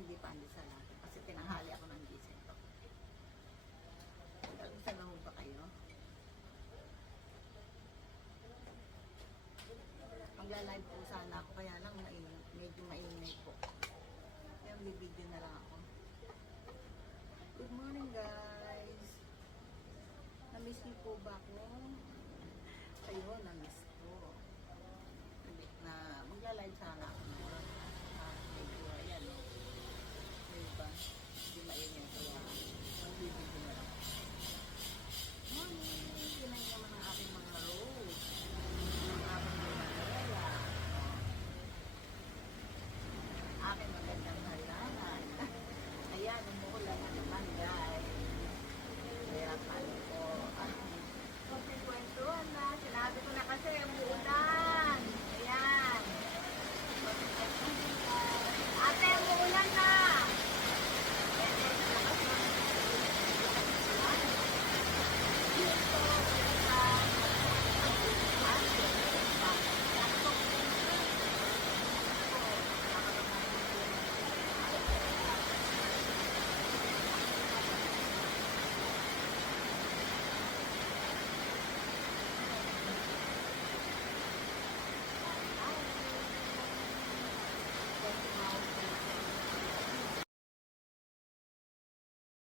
hindi pa andesal natin. Kasi tinanghali ako ng gising ko. Nag-almusal na ho ba kayo? Magla-live po sana ako, kaya lang medyo maingay po. Kaya video na lang ako. Good morning guys! Na-miss niyo po ba ako? Ayun, na-miss ko. Na magla-live sana